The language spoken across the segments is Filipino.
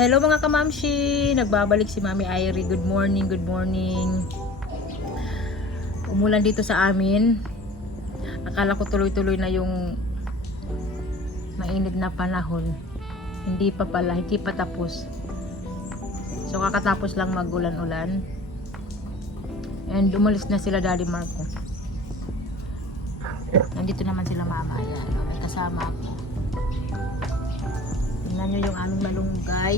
Hello mga kamamshi! Nagbabalik si Mami Irie. Good morning, good morning. Umulan dito sa amin. Akala ko tuloy-tuloy na yung mainit na panahon. Hindi pa pala, hindi pa tapos. So kakatapos lang magulan-ulan. And umalis na sila Daddy Marco. Nandito naman sila Mama. Ayan, may kasama ako. Tingnan nyo yung aming malunggay.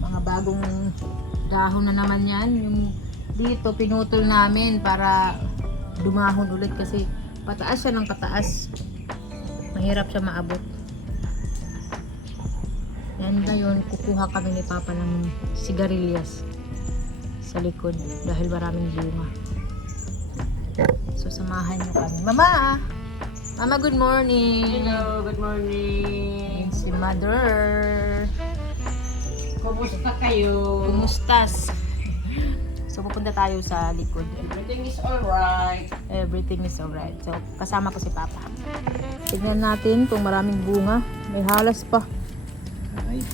Mga bagong dahon na naman yan. Yung dito pinutol namin para dumahon ulit kasi pataas siya ng pataas. Mahirap siya maabot. Yan ngayon, kukuha kami ni Papa ng sigarilyas sa likod dahil maraming bunga. So samahan nyo kami. Mama! Mama, good morning! Hello, good morning. Si Mother. Kumusta kayo? Kumustas? So pupunta tayo sa likod. Everything is alright. Everything is alright. So kasama ko si Papa. Tignan natin kung maraming bunga. May halas pa. Ay.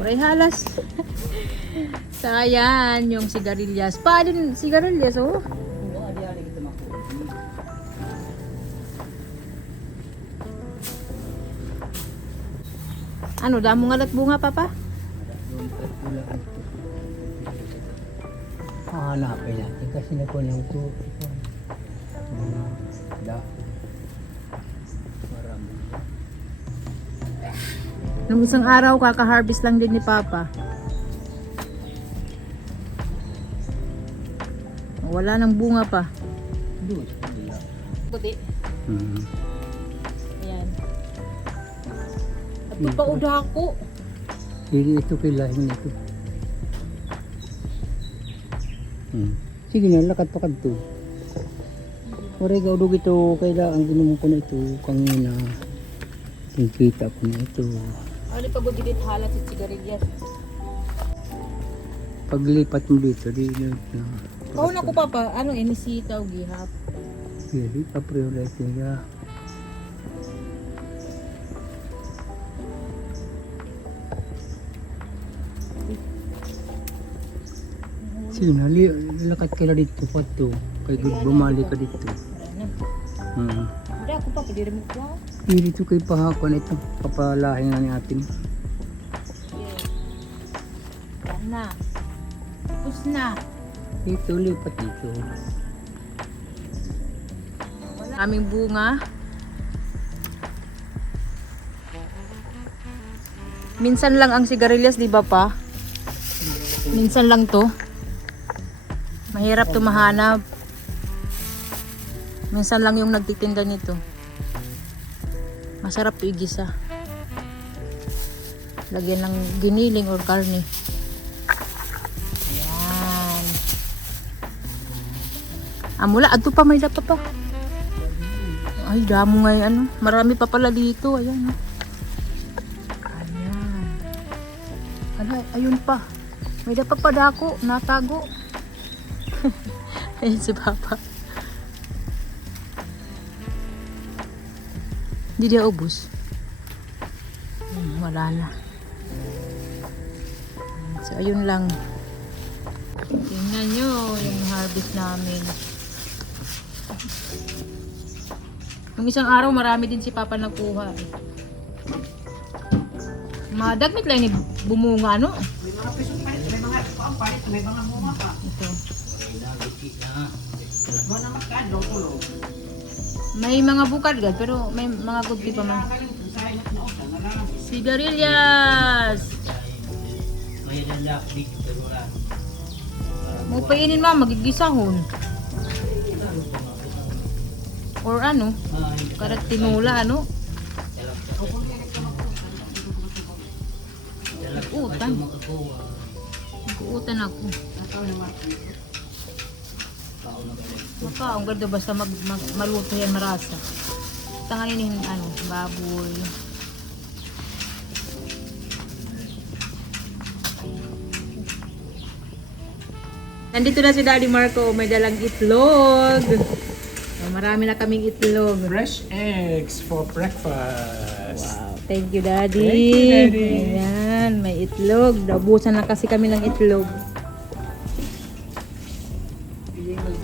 Uray halas. So ayan, yung sigarilyas. Paano yung sigarilyas, oh? Oo, adi-adi kita makuha. Ano, damo nga lat bunga, Papa? Hanapin natin kasi nakuha yung ito. Mga dahon. Marami. Nung isang araw, kaka-harvest lang din ni Papa. Wala nang bunga pa. Doon. Puti. Hmm. Ayan. At ito pa udako. Hindi ito kilahin ito. Sige na, lakad pa kadto. Oray ka udog ito, kaya ang ginumo ko na ito kanina. Kita ko na ito. Ano pagod dito halat sa sigarilyas? Paglipat mo dito, di na. Kau na ko Papa, ano inisitaw gihap? Hindi pa priority niya. Sige na, lakad ka na dito pa to. Kaya bumalik ka dito. Hmm. Hindi ako pa, pwede rin mo ko. Hindi dito kay pahakon ito. Papalahin na ni atin. Yan na. Tapos na. Dito, lipat dito. Aming bunga. Minsan lang ang sigarilyas, di ba pa? Minsan lang to. Mahirap to mahanap. Minsan lang yung nagtitinda nito. Masarap to igisa. Lagyan ng giniling or karne. Ayan. Mula, ato pa may dapa pa. Ay, damo nga ano. Marami pa pala dito. Ayan. Ayan. Ala, ayun pa. May dapa pa dako. Natago. Ayan si Papa. Hindi dia ubos. Wala na. So, ayun lang. Tingnan nyo yung harvest namin. Yung isang araw, marami din si Papa nakuha. Madagmit lang ni bumunga, no? May mga pisong palit, may mga pampalit, may mga bunga pa. Ito. Mga naman kadlo, tulo. May mga bukad gad, pero may mga gudti pa man. Sayang na usan na lang. Sigarilyas! May lalak dito wala. Mo painin ma, magigisahon. Or ano, karat tinula, ano? Utan. Utan ako. Maka, ang ganda basta maluto yan marasa. Tanganin yung ano, baboy. Nandito na si Daddy Marco, may dalang itlog. Marami na kaming itlog. Fresh eggs for breakfast. Wow, thank you Daddy. Thank you, Daddy. Ayan, may itlog. Naubusan na kasi kami ng itlog.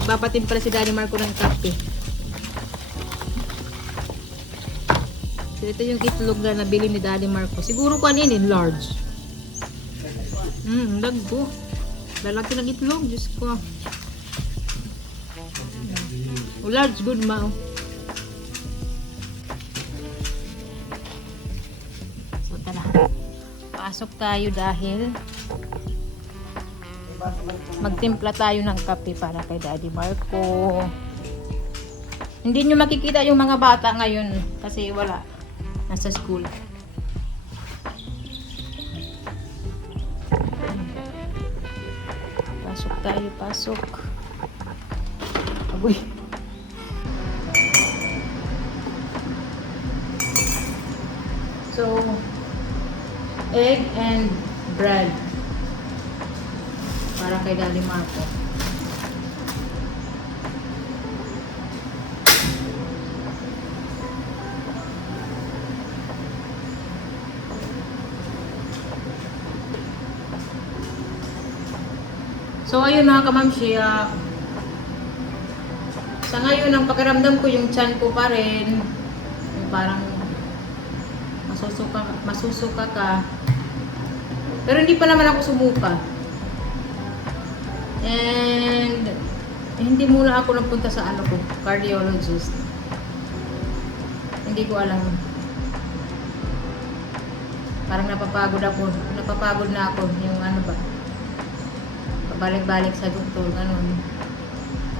Papatim pala si Daddy Marco ng kape. So, ito yung itlog na nabili ni Daddy Marco. Siguro kaninin, large. Lagbo. Lalaki ng itlog, Diyos ko. Oh, large, good ma. So, tara. Pasok tayo dahil magtimpla tayo ng kape para kay Daddy Marco. Hindi nyo makikita yung mga bata ngayon kasi wala. Nasa school. Pasok tayo, pasok. Agoy. So, egg and bread para kay Daddy Marco. So ayun mga kamamshi, sa ngayon ang pakiramdam ko yung tiyan ko pa rin, yung parang masusuka ka. Pero hindi pa naman ako sumuka. And hindi muna ako nagpunta sa cardiologist. Hindi ko alam. Parang napapagod na ako yung balik-balik sa doktor, ganun.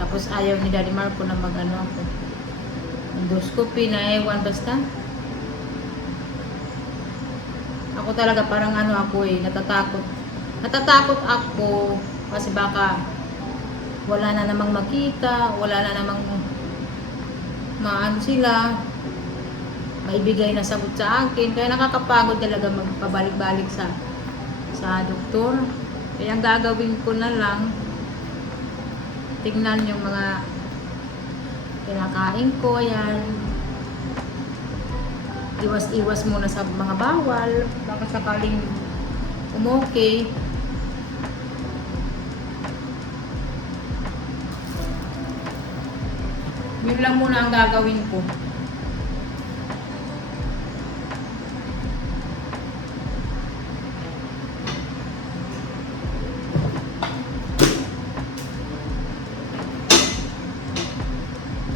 Tapos ayaw ni Daddy Marco na ako. Endoscopy na ewan basta. Ako talaga parang natatakot. Natatakot ako kasi baka wala na namang makita, wala na namang sila, maibigay na sagot sa akin. Kaya nakakapagod talaga magpabalik-balik sa doktor. Kaya ang gagawin ko na lang, tingnan yung mga kinakain ko, yan. Iwas-iwas muna sa mga bawal, baka sakaling umokay. Yun lang muna ang gagawin ko.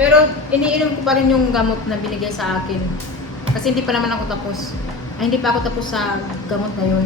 Pero iniinom ko pa rin yung gamot na binigay sa akin. Kasi hindi pa naman ako tapos. Hindi pa ako tapos sa gamot na yun.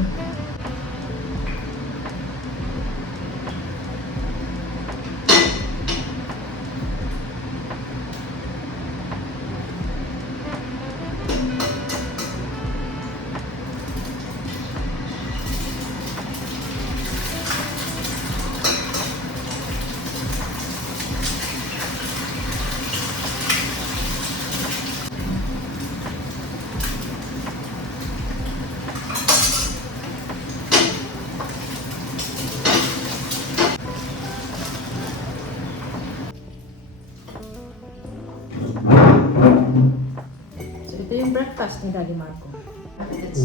Ito yung breakfast ni Daddy Marco.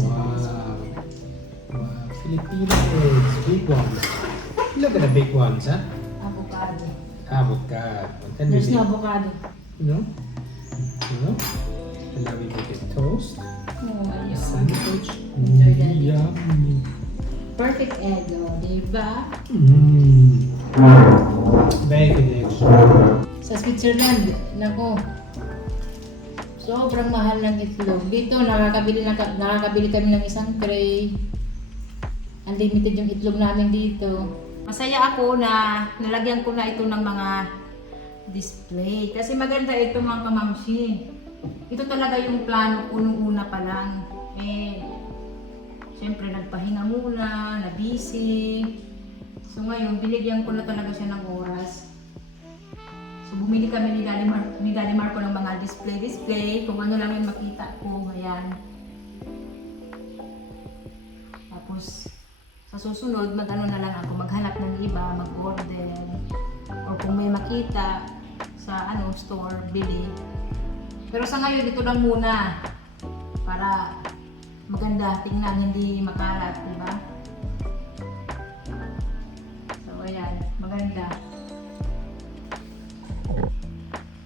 Wow. Wow. Filipino eggs. Big ones. Look at the big ones, huh? Avocado. Avocado. And then There's we no make, avocado. And now we make it toast. Oh, ayun. Sandwich. Enjoy that. Yummy. Perfect egg, diba? Bacon eggs. Sa Switzerland, nako, sobrang mahal ng itlog. Dito, nakakabili kami ng isang tray. Unlimited yung itlog namin dito. Masaya ako na nalagyan ko na ito ng mga display. Kasi maganda ito mga kamamshi. Ito talaga yung plano ko nung una pa lang. Siyempre nagpahinga muna, na busy. So ngayon, binigyan ko na talaga siya ng oras. So bumili kami ni Daddy Marco ng mga display, kung ano lang yung makita ko, ayan. Tapos, Sa susunod, mag-ano na lang ako, maghanap ng iba, mag-order. O kung may makita sa store, bili. Pero sa ngayon, ito lang muna. Para maganda tingnan, hindi makalat, di ba? So, ayan, maganda.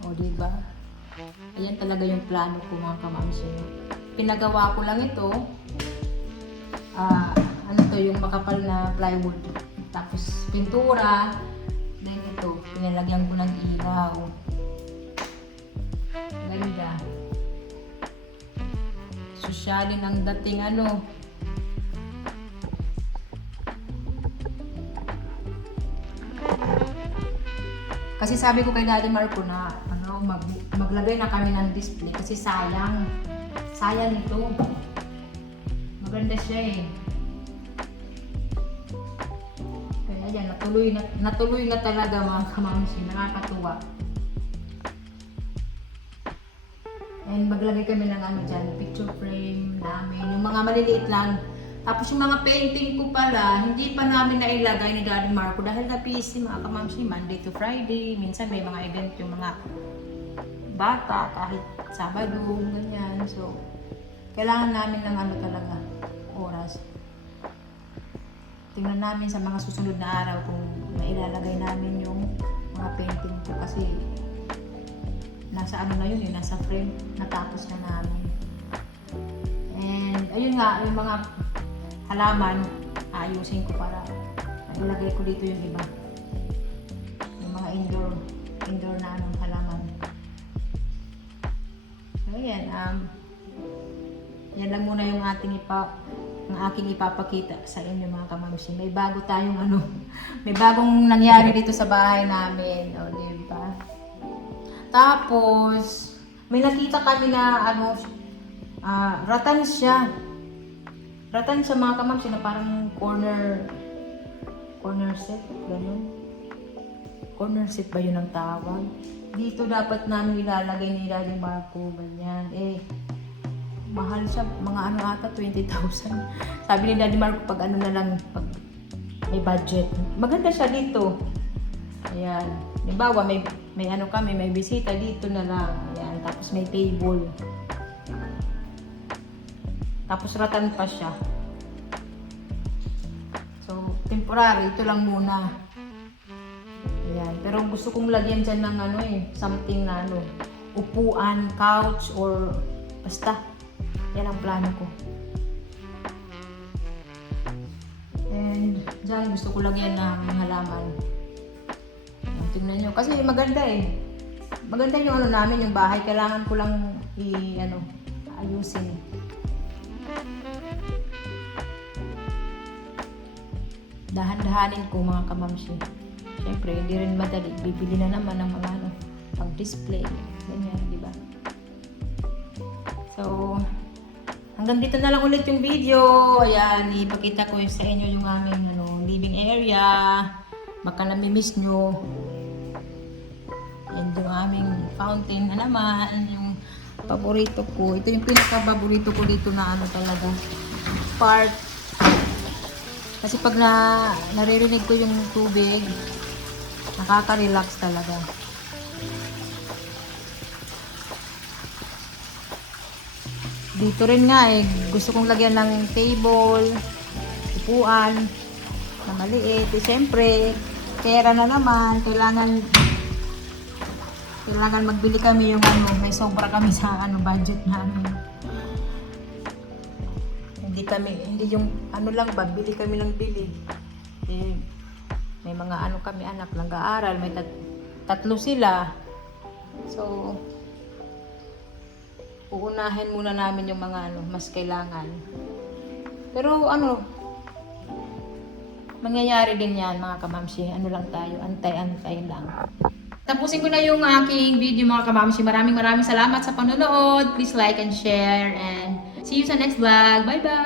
O, di ba? Ayan talaga yung plano ko, mga kamamsi. Pinagawa ko lang ito. Yung makapal na plywood. Tapos, pintura. Then ito, pinalagyan ko ng ilaw. Ganda. Sosyalin ang dating Kasi sabi ko kay Daddy Marco na maglagay na kami ng display kasi sayang. Sayang ito. Maganda siya eh. Kaya yan, natuloy na talaga mga kamamsi. Nakakatuwa. And maglagay kami ng dyan, picture frame namin. Yung mga maliliit lang. Tapos yung mga painting ko pala, hindi pa namin nailagay ni Daddy Marco dahil na-busy mga kamamsi, Monday to Friday. Minsan may mga event yung mga bata, kahit Sabado, ganyan. So, kailangan namin ng talaga, oras. Tingnan namin sa mga susunod na araw kung mailalagay namin yung mga painting ko kasi nasa na yun, nasa frame, natapos na namin. And ayun nga, yung mga halaman, ayusin ko para ilagay ko dito yung iba. Yung mga indoor na halaman. So yan, yan lang muna yung aking ipapakita sa inyo mga kamamsi. May bago tayong may bagong nangyari dito sa bahay namin. O, diba? Tapos, may nakita kami na ratan siya. Ratan siya mga kamamsi na parang corner set, gano'n. Corner set ba yun ang tawag? Dito dapat namin ilalagay ni Daddy Marco, ganyan. Mahal siya, mga ata, 20,000. Sabi ni Daddy Marco, pag na lang, pag may budget. Maganda siya dito. Ayan. Halimbawa, may kami, may bisita dito na lang. Ayan. Tapos may table. Tapos ratan pa siya. So, temporary. Ito lang muna. Ayan. Pero gusto kong lagyan dyan ng something na upuan, couch, or basta. Yan ang plano ko. And dyan gusto ko lagyan ng halaman. Tingnan nyo. Kasi maganda eh. Maganda yung namin, yung bahay. Kailangan ko lang ayusin. Dahan-dahanin ko mga kamamsi. Siyempre, hindi rin madali. Bibili na naman ng mga pang-display. Ganyan, di ba? So, hanggang dito na lang ulit yung video. Ayan, ipakita ko sa inyo yung aming living area. Baka namimiss nyo. And yung aming fountain na naman. Yung paborito ko. Ito yung pinaka-paborito ko dito na talaga. Part. Kasi pag naririnig ko yung tubig, nakaka-relax talaga. Dito rin nga gusto kong lagyan ng table, upuan, na maliit. Siyempre, pera na naman, kailangan magbili kami yung may sobra kami sa budget namin. Hindi yung lang ba, bili kami ng bili. May mga kami anak nag-aaral, may tatlo sila. So, uunahin muna namin yung mga mas kailangan. Pero mangyayari din yan mga kamamsi. Lang tayo, antay-antay lang. Tapusin ko na yung aking video mga kamamsi. Maraming salamat sa panonood. Please like and share and see you sa next vlog. Bye bye!